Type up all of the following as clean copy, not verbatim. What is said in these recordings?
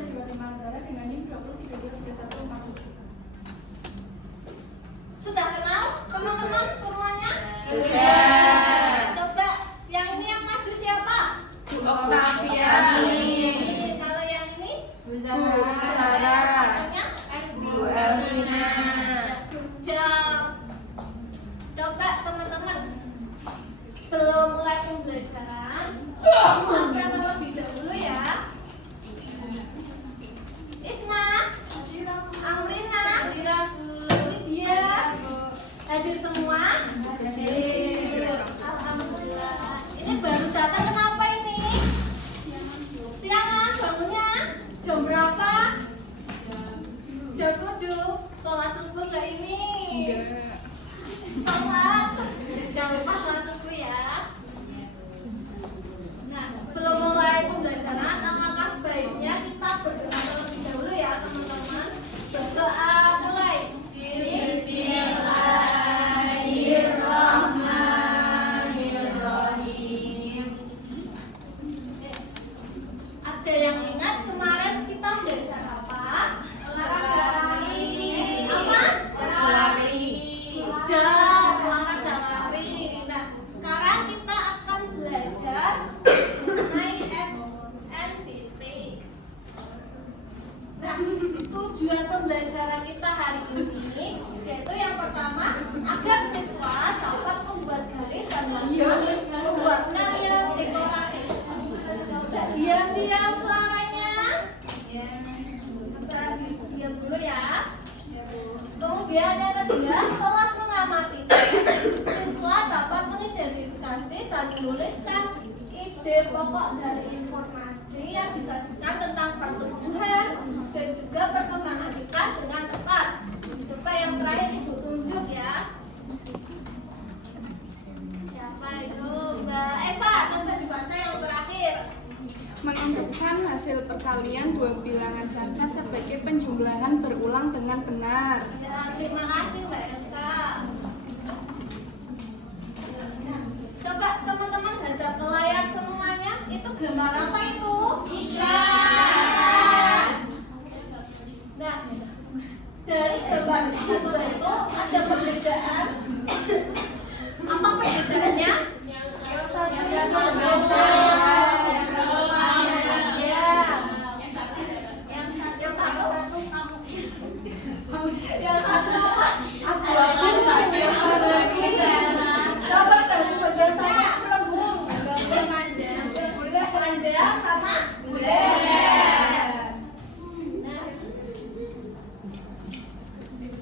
saya Diwati Manzara dengan NIM 2032314. Sudah kenal teman-teman semuanya? Sudah. Coba yang ini yang maju siapa? Bu Octavia. Kalau yang ini? Bu Sarah. Satunya? Bu Elvina. Good job. Coba teman-teman sebelum mulai pembelajaran absen terlebih dahulu ya. Isna, Amrina, ini dia hadir semua. Alhamdulillah. Ini baru datang kenapa ini? Siangan bangunnya jam berapa? Jam 7. Sholat subuh nggak ini? Sholat. Jangan lupa sholat subuh ya. Nah, sebelum mulai pembelajaran, alangkah baiknya kita berdoa terlebih dahulu ya teman-teman. Berdoa mulai. Bismillahirrahmanirrahim. Ada yang ingat kemarin kita belajar apa? Olahraga. Apa? Berlari. Olahraga lari. Nah, sekarang kita akan belajar mengenai SNBT. Nah, tujuan pembelajaran kita hari ini yaitu yang pertama agar siswa dapat membuat garis dan membuat karya dekoratif. Coba diam-diam suaranya. Diam dulu ya. Kemudian yang kedua, setelah mengamati siswa dapat mengidentifikasi dan menuliskan ide pokok dari informasi yang disajikan tentang pertumbuhan dan juga perkembangan ikan dengan tepat. Coba yang terakhir Ibu tunjuk ya. Siapa itu? Mbak Esa, coba dibaca yang terakhir. Menentukan hasil perkalian dua bilangan caca sebagai penjumlahan berulang dengan benar. Ya, terima kasih Mbak Elsa. Nah, coba teman-teman hadap ke layar semuanya. Itu gambar apa itu? Ikan. Nah, dari gambar itu ada perbedaan. Apa perbedaannya? Yang satu apa? Coba dari bagian saya melengkung. Panjang sama bulat.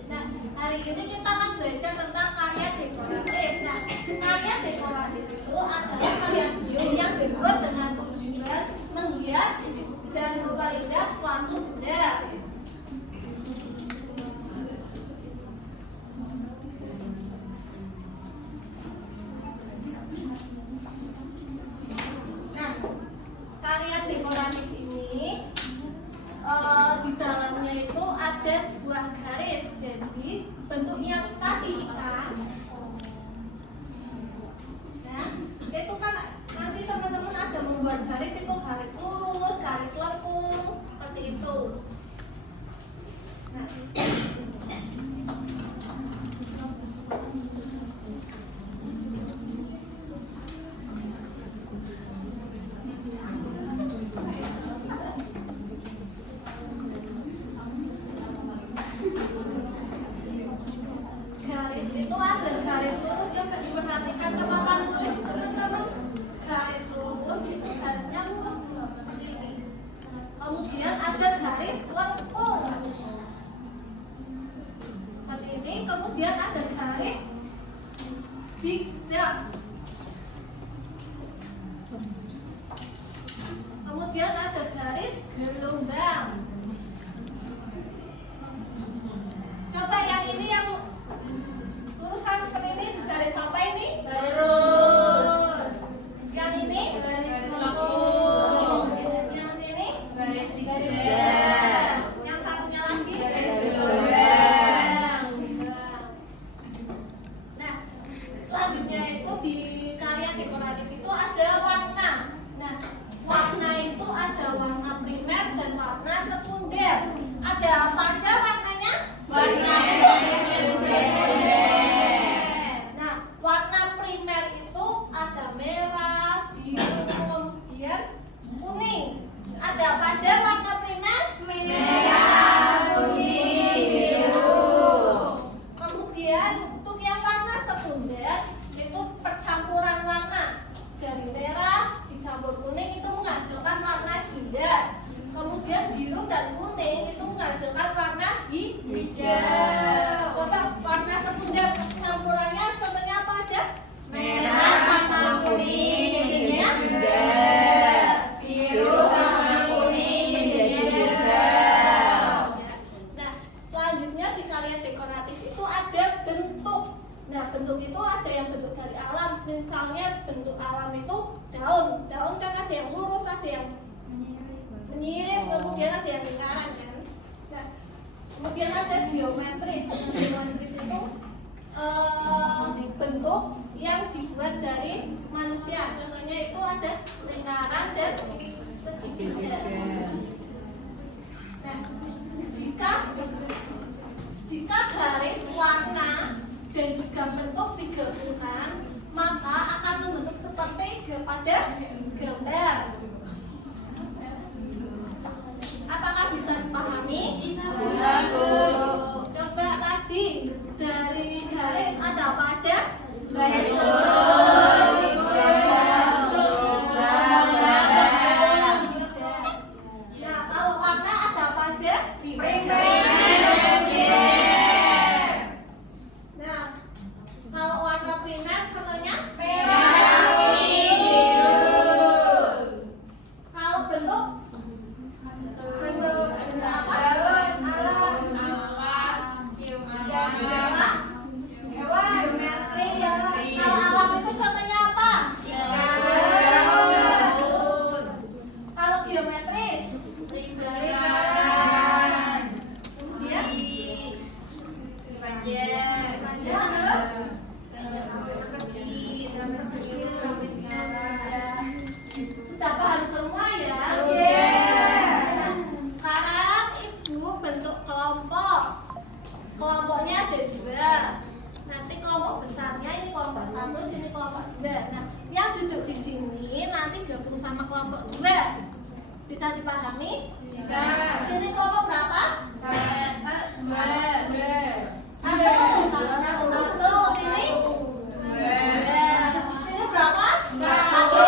Nah, hari ini kita akan belajar tentang karya dekoratif. Nah, karya dekoratif itu adalah karya seni yang dibuat dengan tujuan menghias dan memperindah suatu benda. Nah, karya dekoratif ini di dalamnya itu ada sebuah garis, jadi bentuknya tadi ikan. Nah, itu kan nanti teman-teman ada membuat garis itu garis lurus, garis lengkung, seperti itu. Nah, garis itu ada garis lurus, coba diperhatikan ke papan tulis teman-teman. Garis lurus itu garisnya lurus seperti ini. Kemudian ada garis lengkung seperti ini. Kemudian ada garis zigzag. Kemudian ada garis gelombang. Coba yang ini yang lurusan seperti ini, garis apa ini? Lurus. Yang ini? Garis lengkung. Yang ini? Garis zigzag. Yang satunya lagi? Garis gelombang. Nah, selanjutnya itu di karya dekoratif itu ada warna. Nah, warna itu ada warna primer dan warna ada apa aja warnanya? Warna Nah, warna primer itu ada merah, biru, kemudian kuning. Ada apa aja warna primer? merah, kuning, biru. Kemudian untuk yang warna sekunder itu percampuran warna dari merah dicampur kuning itu menghasilkan warna jingga. Kemudian biru dan kuning itu menghasilkan warna hijau. Coba warna sekunder campurannya contohnya apa aja? Merah sama kuning jadinya juga. Biru sama kuning menjadi hijau. Nah, selanjutnya di karya dekoratif itu ada bentuk. Nah, bentuk itu ada yang bentuk dari alam. Misalnya bentuk alam itu daun. Daun kan ada yang lurus, ada yang menyirip, kemudian ada yang lingkaran kan. Nah, kemudian ada geometris. Geometris itu bentuk yang dibuat dari manusia. Contohnya itu ada lingkaran dan segitiga. Nah, jika garis warna dan juga bentuk digabungkan, maka akan membentuk seperti pada gambar. Apakah bisa dipahami? Bisa, Bu. Coba tadi dari garis ada apa aja? Garis lurus, Nah, kalau warna ada apa aja? Nah, kalau warna primer contohnya kalau bentuk apa? Geometri ya. Kalau alam itu contohnya apa? Kalau geometris kemudian terus sudah paham semua ya? Sekarang ibu bentuk kelompok. Kelompoknya ada dua. Nanti kelompok besarnya ini kelompok satu, sini kelompok dua. Nah, yang duduk di sini nanti gabung sama kelompok dua. Bisa dipahami? Bisa. Sini kelompok berapa? Dua. Satu. Sini? Dua. Sini berapa? Satu.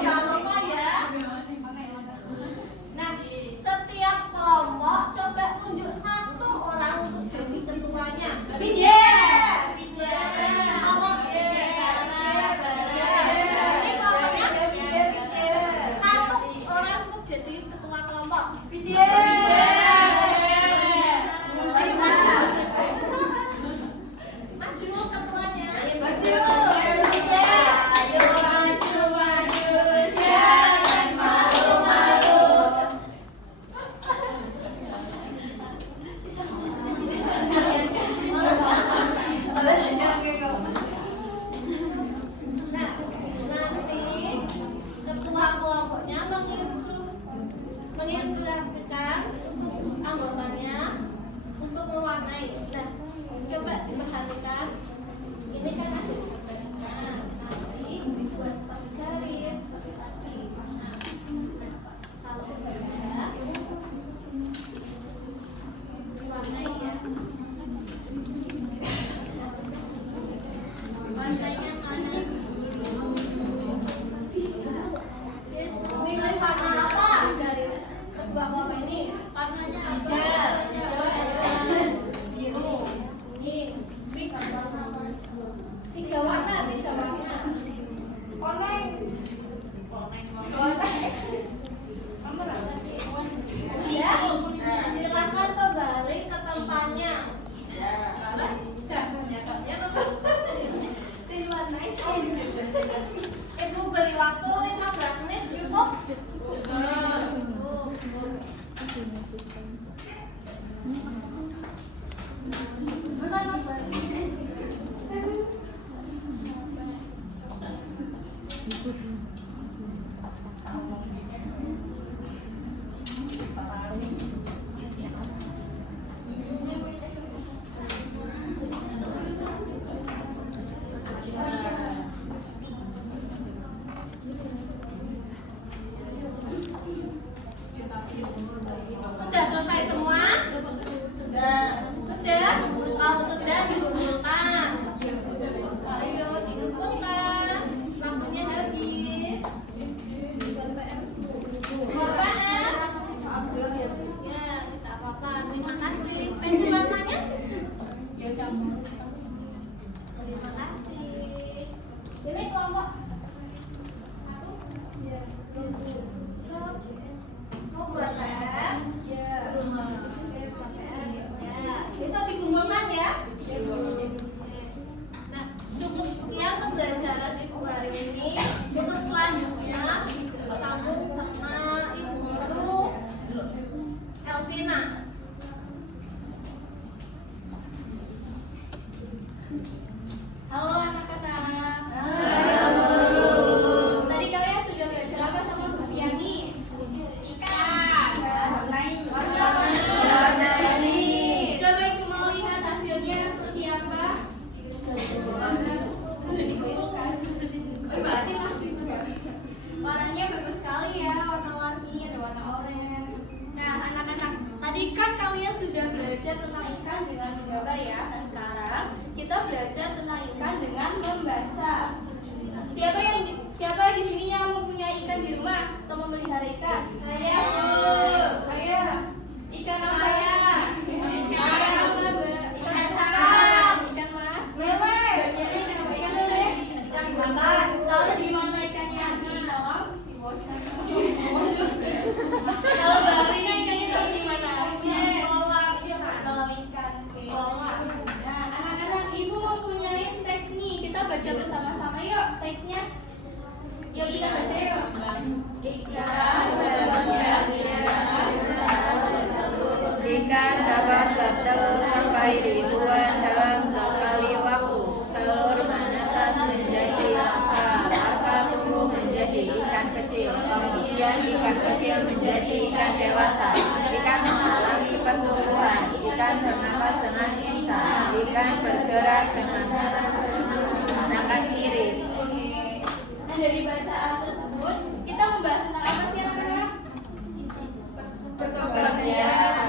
Jangan lupa ya. Nah, setiap kelompok coba tunjuk satu orang untuk jadi ketuanya. Ini kelompoknya satu orang untuk jadi ketua kelompok. Maju ketuanya. Nah, nanti ketua kelompoknya menginstruksikan untuk anggotanya untuk mewarnai. Nah, coba diperhatikan. Ini kan ada. Nah, nanti dibuat seperti garis seperti tadi. Nah, kalau sudah diwarnai ya. Warnanya mana? Milih warna apa dari kedua kelompok ini? Warnanya apa? Biru. Ini tiga warna. Ya, silakan kembali ke tempatnya. Ibu beri waktu 15 menit cukup? Mau buat lem? Ya, besok dikumpulkan ya. Nah, cukup sekian pembelajaran Ibu hari ini. Untuk selanjutnya sambung sama Ibu Guru Elvina. Halo anak-anak. Tadi kalian sudah belajar apa sama Bu Fiani? Ikan. Warna-warni. Coba Ibu mau lihat hasilnya seperti apa? Sudah dikumpulkan. Berarti masih warnanya bagus sekali ya, warna-warni, ada warna oranye. Nah, anak-anak, tadi kan kalian sudah belajar tentang ikan dengan menggambar ya. Nah, sekarang kita belajar tentang ikan dengan membaca. Siapa di sini yang mempunyai ikan di rumah atau memelihara ikan? Saya. Ikan apa? Saya. Ikan apa, Mbak? Ikan asam. Ikan mas? Lele. Bagiannya ikan apa? Ikan lele? Ikan bakar. Lalu di mana ikannya? Di kolam? Kalau Mbak Alina ikannya taruh di mana? Kolam ikan. Oke. Nah, anak-anak, Ibu mempunyai teks nih. Kita baca bersama-sama yuk teksnya. Yuk kita baca yuk. Ikan dapat bertelur sampai ribuan dalam sekali waktu. Telur menetas menjadi larva, larva tumbuh menjadi ikan kecil, kemudian ikan kecil menjadi ikan dewasa. Ikan mengalami pertumbuhan, ikan bernafas dengan insang, ikan bergerak dengan menggunakan sirip. Nah, dari bacaan tersebut kita membahas tentang apa sih anak-anak? Perkembangbiakan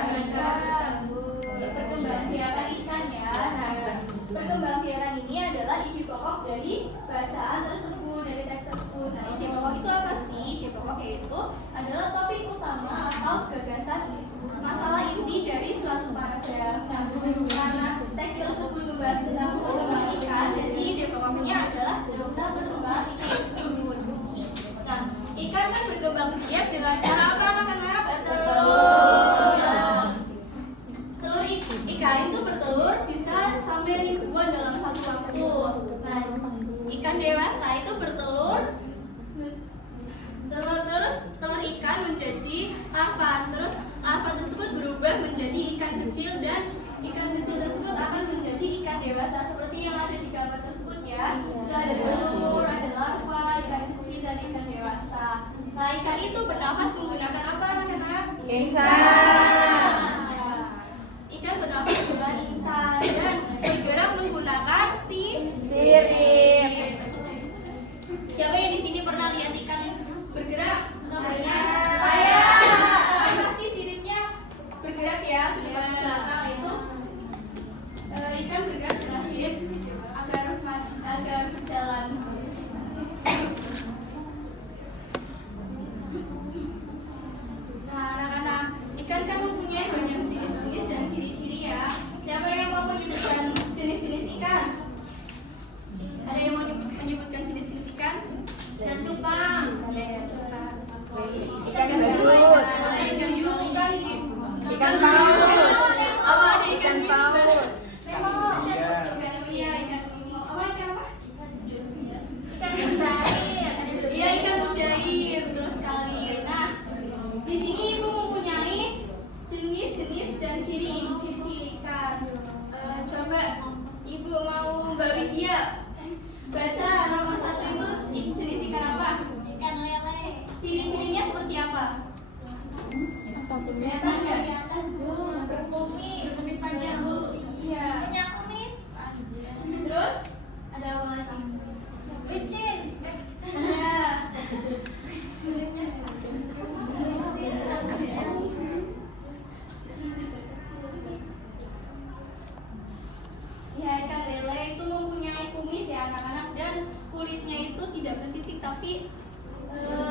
ikan ya. Nah, perkembangbiakan ini adalah ide pokok dari bacaan tersebut, dari teks tersebut. Nah, ide pokok itu apa sih? Ide pokok yaitu adalah topik utama atau gagasan masalah inti dari suatu paragraf. Nah, karena teks tersebut membahas tentang perkembangan ikan, jadi ide pokoknya adalah tentang perkembangan ikan tersebut. Nah, ikan kan berkembang biak dengan cara apa anak-anak? Telur ikan itu bertelur bisa sampai ribuan dalam satu waktu. Nah, ikan dewasa itu bertelur telur ikan menjadi larva. Terus larva tersebut berubah menjadi ikan kecil dan ikan kecil tersebut akan menjadi ikan dewasa seperti yang ada di gambar tersebut ya. Itu ada telur, ada larva, ikan kecil dan ikan dewasa. Nah, ikan itu bernafas menggunakan apa anak-anak? Insang. Ikan bernafas dengan insang dan bergerak menggunakan Sirip. Siapa yang di sini pernah lihat ikan bergerak? Saya. Pasti siripnya bergerak ya, ke depan ke belakang itu ikan bergerak dengan sirip agar berjalan. Nah, anak-anak, ikan kan mempunyai banyak jenis-jenis dan ciri-ciri ya. Siapa yang mau menyebutkan jenis-jenis ikan? Ada yang mau menyebutkan jenis-jenis ikan? Ikan cupang. Ya, ikan cupang. Ikan badut. Ikan ikan Ikan paus. apa ada Ikan paus. Ikan iya, ikan apa ikan apa? Ikan mujair. Iya, ikan mujair. Betul sekali. Nah, di sini Ibu mempunyai jenis-jenis dan ciri-ciri ikan. Coba Ibu mau Mbak Widya baca nomor 1 itu jenis ikan apa? Ikan lele. Ciri-cirinya seperti apa? Kelihatan nggak? Berkumis panjang bu. Iya. Punya kumis. Terus ada apa lagi? Licin. Nah. Ya, ikan lele itu mempunyai kumis ya anak-anak dan kulitnya itu tidak bersisik tapi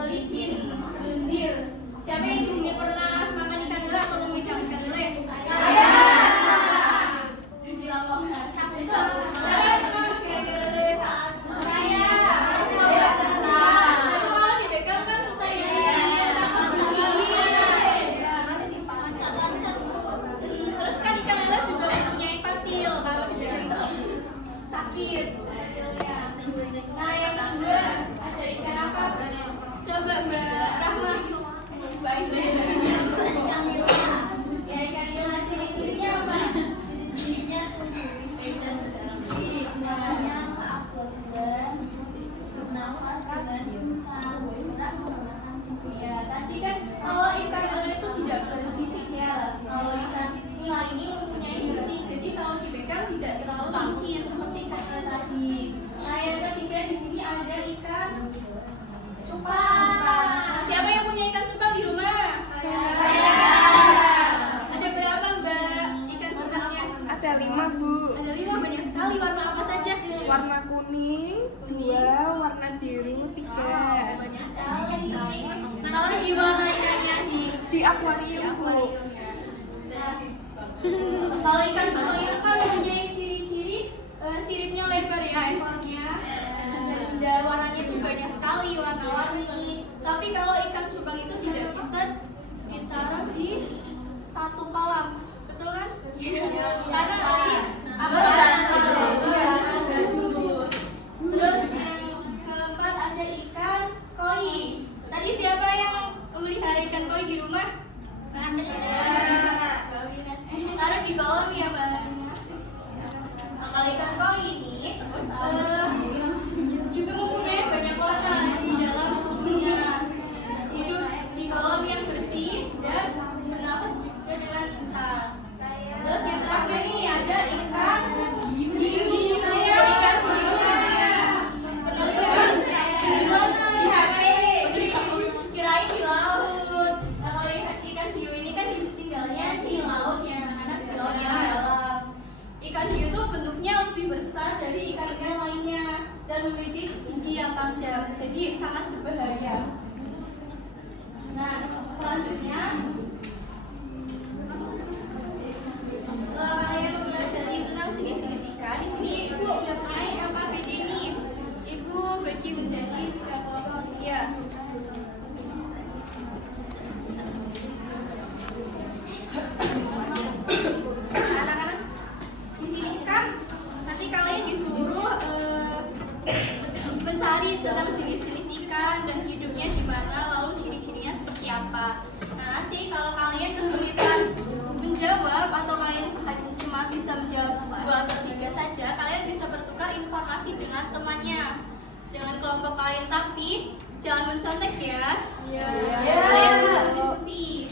licin, lendir. Siapa yang di sini pernah makan ikan lele atau memegang ikan lele? Saya. Bilang mau bisa. Saya pernah makan ikan lele saat saya. Kalau dipegang kan susah ya. Nah, yang kedua ada ikan apa? Coba Mbak Rahma. Mbak Aisyah. Ikan nila. Ya, ikan nila ciri-cirinya apa? Ciri-cirinya tumbuh dan bersisi, warnanya keabu-abuan, bernafas dengan insang, bergerak menggunakan sirip. Ya, tadi kan kalau ikan nila itu tidak bersisik ya. Kalau ikan nila ini mempunyai sisik, jadi kalau dipegang tidak terlalu licin seperti ikan nila tadi. Nah, yang ketiga di sini ada ikan cupang. Nah, siapa yang punya ikan cupang di rumah? Saya. Ada berapa Mbak ikan cupangnya? Ada 5, Bu. Ada 5, banyak sekali. Warna apa saja? Warna kuning, 2, warna biru, 3. Banyak sekali. Kalau di mana ikannya Di akuarium, Bu. Kalau ikan cupang itu kan mempunyai ciri-ciri siripnya lebar ya ekornya. Dan warnanya itu banyak sekali warna-warni. Tapi kalau ikan cupang itu tidak bisa ditaruh di satu kolam, betul kan? Karena nanti gaduh. Terus yang keempat ada ikan koi. Tadi siapa yang memelihara ikan koi di rumah? Taruh di kolam ya, Mbak. Kalau ikan koi ini juga mempunyai banyak warna di dalam tubuhnya. Hidup di kolam yang bersih dan bernafas juga dengan insang. Terus yang terakhir ini ada ikan hiu. Ikan hiu di mana? Kirain di laut. Nah, kalau ikan hiu ini kan tinggalnya di laut ya, anak-anak di laut yang dalam. Ikan hiu itu bentuknya lebih besar dari ikan-ikan lainnya dan memiliki gigi yang tajam, jadi sangat berbahaya. Nah, selanjutnya setelah kalian mempelajari tentang jenis-jenis ikan, di sini Ibu mempunyai LKPD nih. Ibu bagi menjadi 3 kelompok ya. Anak-anak di sini kan nanti kalian disuruh mencari tentang jenis-jenis ikan dan hidupnya di mana, lalu ciri-cirinya seperti apa. Nah, nanti kalau kalian kesulitan menjawab atau kalian cuma bisa menjawab 2 atau 3 saja, kalian bisa bertukar informasi dengan temannya, dengan kelompok lain, tapi jangan mencontek ya. Kalian bisa berdiskusi.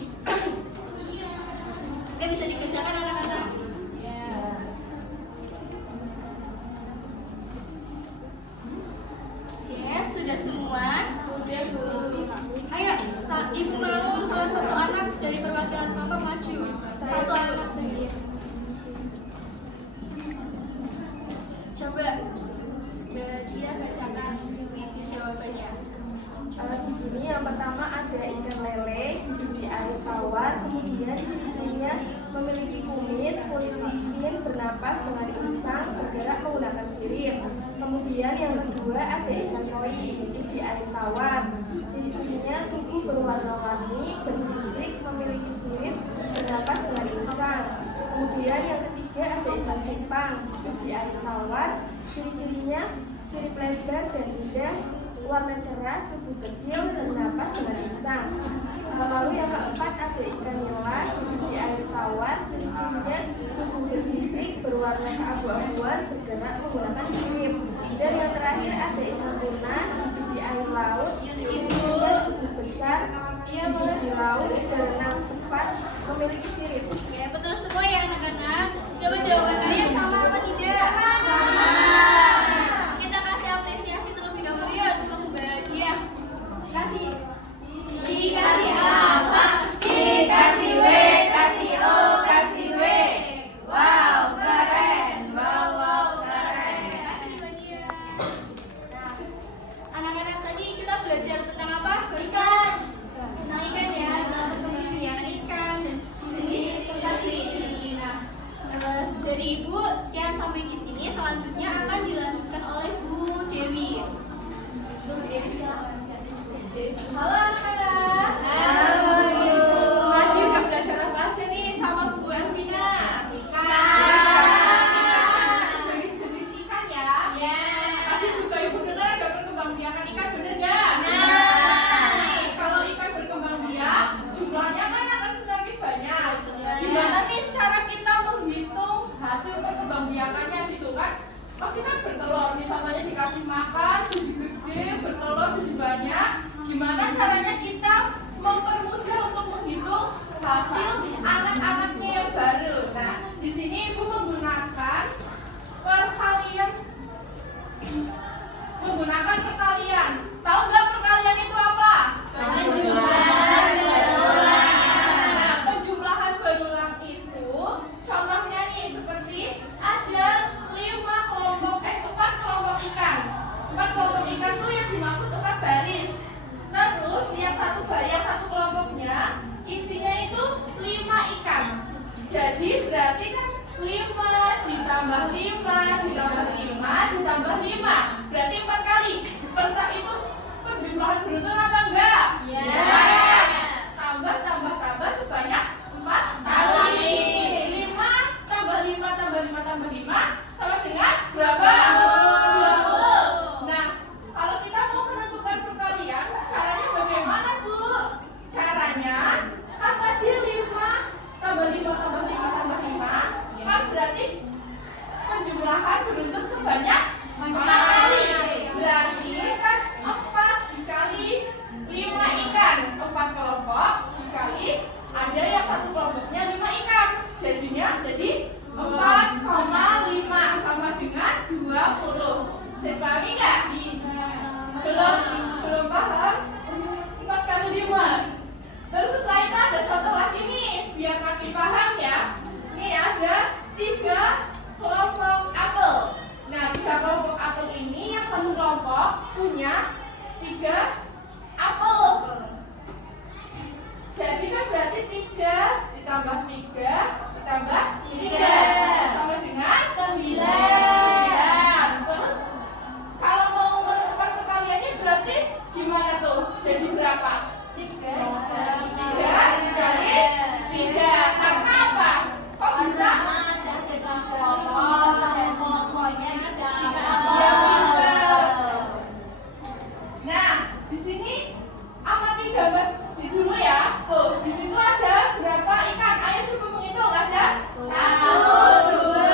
Oke, bisa dikerjakan anak-anak. Sudah semua? Sudah, Bu. Ayo, Ibu mau salah satu anak dari perwakilan kelompok maju. Satu anak saja. Coba dia bacakan isi jawabannya. Di sini yang pertama ada ikan lele hidup di air tawar, kemudian ciri-cirinya memiliki kumis, kulit licin, bernapas dengan insang, bergerak menggunakan sirip. Kemudian yang kedua ada ikan koi hidup di air tawar, ciri-cirinya tubuh berwarna-warni, bersisik, memiliki sirip, bernapas dengan insang. Kemudian yang ketiga ada ikan cupang hidup di air tawar, ciri-cirinya sirip lebar dan indah, warna cerah, tubuh kecil, bernapas dengan insang. Lalu yang keempat ada ikan nila hidup di air tawar, ciri-cirinya tubuh bersisik, berwarna keabu-abuan, bergerak menggunakan sirip. Dan yang terakhir ada ikan tuna hidup di air laut, ciri-cirinya tubuh besar, hidup di laut, berenang cepat, memiliki sirip. Ya, betul semua ya anak-anak. Coba jawaban kalian sama apa tidak? Sama. Kita kasih apresiasi terlebih dahulu ya untuk Mbak Dia. Kasih. Dikasih apa? Dikasih W, kasih O, kasih W. Wow, keren. Wow, keren. Kasih Mbak Dia. Nah, anak-anak tadi kita belajar tentang apa? Ikan. Tentang ikan ya, tentang pemilihan ikan dan jenis tentang ciri-ciri. Nah, dari Ibu 4 kelompok ikan tuh yang dimaksud 4 baris. Terus yang satu kelompoknya isinya itu 5 ikan. Jadi berarti kan 5 ditambah 5 ditambah 5 ditambah 5 berarti 4 kali. Entah itu penjumlahan beruntun apa enggak? Iya. Tambah sebanyak 4 kali. 5 tambah 5 tambah 5 tambah 5 sama dengan berapa? 20. Nah, kalau kita mau menentukan perkalian, caranya bagaimana, Bu? Caranya kan tadi 5 tambah 5 tambah 5 tambah 5 kan berarti penjumlahan beruntun sebanyak 4 kali. Berarti kan 4 dikali 5 ikan, 4 kelompok dikali ada yang satu kelompoknya 5 ikan. Jadinya jadi 4,5 sama dengan 20. Saya pahami nggak? Belum paham? 4 kali 5. Terus setelah itu ada contoh lagi nih, biar makin paham ya. Ini ada 3 kelompok apel. Nah, 3 kelompok apel ini yang satu kelompok punya 3 apel. Jadi kan berarti 3 ditambah 3 ditambah 3 sama dengan 9. Terus kalau mau menentukan perkaliannya berarti gimana tuh? Jadi berapa? 3 dikali 3. Karena apa? Kok bisa? Nah, di sini amati gambar di dulu ya. Tuh, di situ ada berapa ikan? Ayo coba menghitung. Ada 1, 2,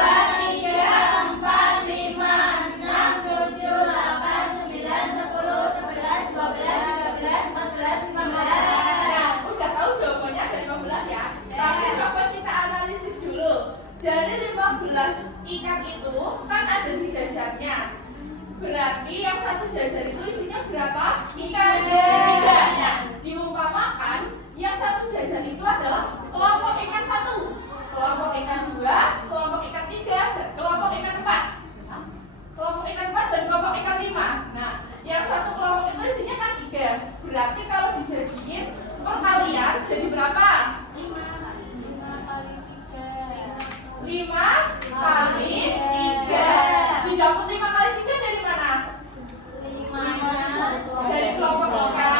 3, 4, 5, 6, 7, 8, 9, 10, 11, 12, 13, 14, 15. Nah, udah tahu jawabannya ada 15 ya. Tapi coba kita analisis dulu. Dari 15 ikan itu kan ada sejajarnya. Berarti yang satu jajar itu isinya berapa? Ikan. 3. Nah, diumpamakan yang satu jajar itu adalah kelompok ikan 1, kelompok ikan 2, kelompok ikan 3, dan kelompok ikan 4. Kelompok ikan 4 dan kelompok ikan 5. Nah, yang satu kelompok itu isinya kan 3. Berarti kalau dijadiin perkalian jadi berapa? 5 kali 3. Didapat 5 kali 3 dari mana? Dari kelompok ikan.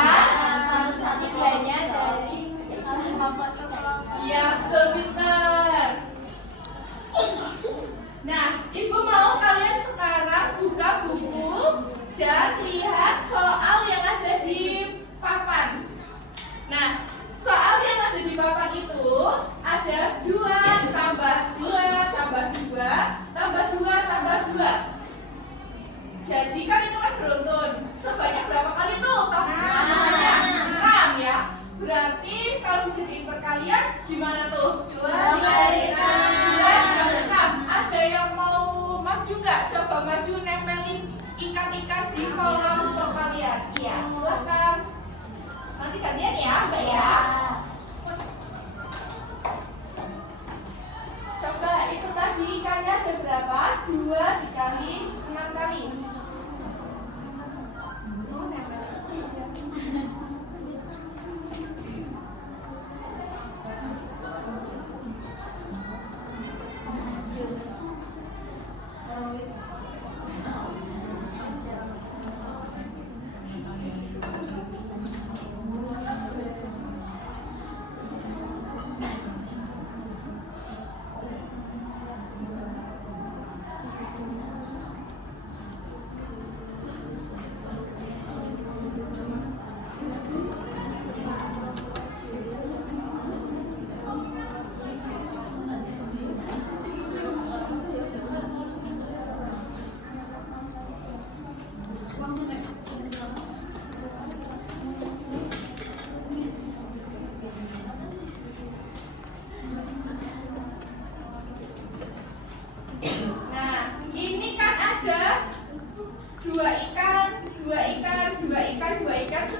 Iya, betul, pintar. Nah, Ibu mau kalian sekarang buka buku dan lihat soal yang ada di papan. Nah, soal yang ada di papan itu ada 2 tambah 2 tambah 2 tambah 2 tambah 2. Jadi kan itu kan beruntun. Sebanyak berapa kali tuh? Tambahnya 6 ya. Berarti kalau dijadiin perkalian gimana tuh? 2 kali 6. 2 kali 6. Ada yang mau maju nggak? Coba maju nempelin ikan-ikan di kolam perkalian. Iya, silakan. Nanti gantian ya, Mbak ya. Coba itu tadi ikannya ada berapa? 2 dikali 6 kali.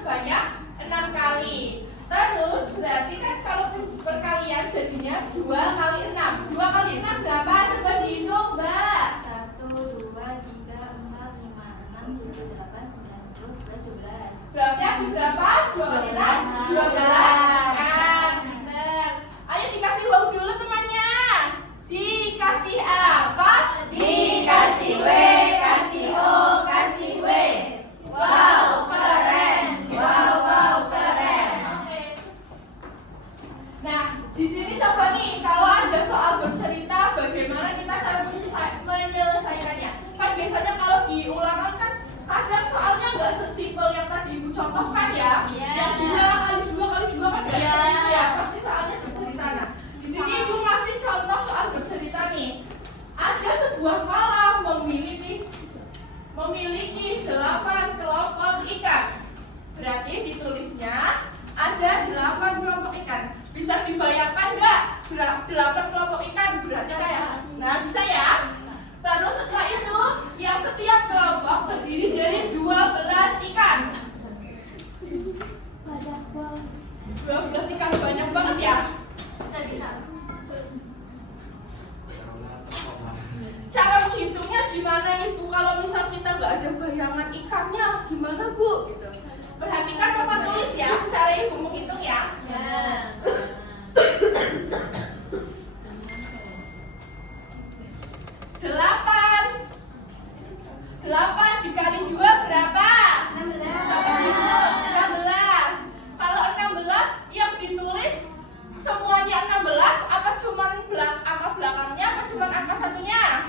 sebanyak 6 kali. Terus berarti kan kalau perkalian jadinya 2 kali 6. 2 kali 6 berapa? Coba dihitung, Mbak. 1, 2, 3, 4, 5, 6, 7, Berarti ada berapa? 12? 12 kan, bener. Ayo dikasih wow dulu temannya. Dikasih apa? Dikasih W, kasih O, kasih W. Wow, keren. Wow, wow, keren. Oke. Nah, di sini coba nih kalau ada soal bercerita bagaimana kita cara menyelesaikannya. Kan biasanya kalau di ulangan kan kadang soalnya nggak sesimpel yang tadi Ibu contohkan ya. Iya. Yang 2 kali 2 kan nggak seperti itu ya. Pasti soalnya bercerita. Nah, di sini Ibu ngasih contoh soal bercerita nih. Ada sebuah kolam memiliki 8 kelompok ikan. Berarti ditulisnya ada 8 kelompok ikan. Bisa dibayangkan nggak? 8 kelompok ikan berarti kayak. Nah, bisa ya? Terus setelah itu, yang setiap kelompok terdiri dari 12 ikan. 12 ikan banyak banget ya? Bisa. Cara menghitungnya gimana nih Bu? Kalau misal kita nggak ada bayangan ikannya, gimana Bu? Gitu. Perhatikan papan tulis ya, cara Ibu menghitung ya. Ya. 8 dikali 2 berapa? 16. Coba hitung, 16. Kalau 16 yang ditulis semuanya 16, apa cuman angka belakangnya, apa cuman angka satunya?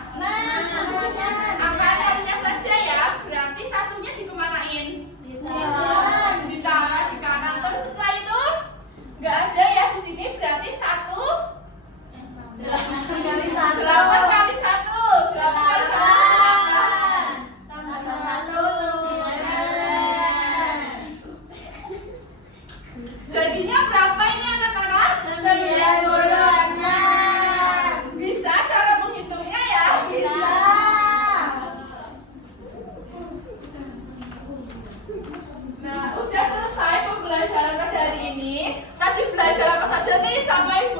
Angka 6-nya saja ya. Berarti satunya dikemanain? Ditaruh di kanan. Terus setelah itu nggak ada ya di sini, berarti 1 8 kali 1 jadinya berapa ini anak-anak? 96. Bisa cara menghitungnya ya? Bisa. Nah, udah selesai pembelajaran pada hari ini. Tadi belajar apa saja nih sama Ibu?